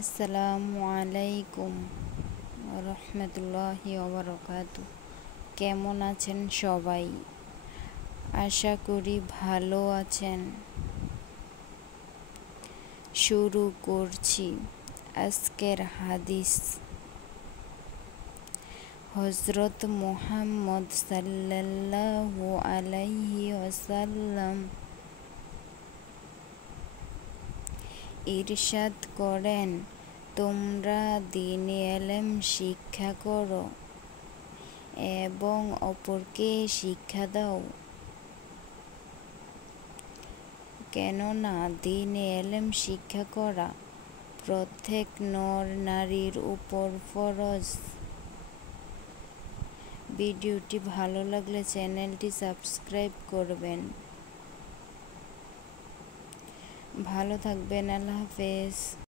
আসসালামু আলাইকুম রহমতুল্লাহি ওয়া বারাকাতুহু। কেমন আছেন সবাই? আশা করি ভালো আছেন। শুরু করছি আজকের হাদিস। হযরত মুহাম্মদ সাল্লাল্লাহু আলাইহি ওয়াসাল্লাম ইরশাদ করেন, তোমরা দ্বীনে ইলম শিক্ষা করো এবং অপরকে শিক্ষা দাও, কেননা দ্বীনে ইলম শিক্ষা করা প্রত্যেক নর নারীর উপর ফরজ। ভিডিওটি ভালো লাগলে চ্যানেলটি সাবস্ক্রাইব করবেন। ভালো থাকবেন। আল্লাহ হাফেজ।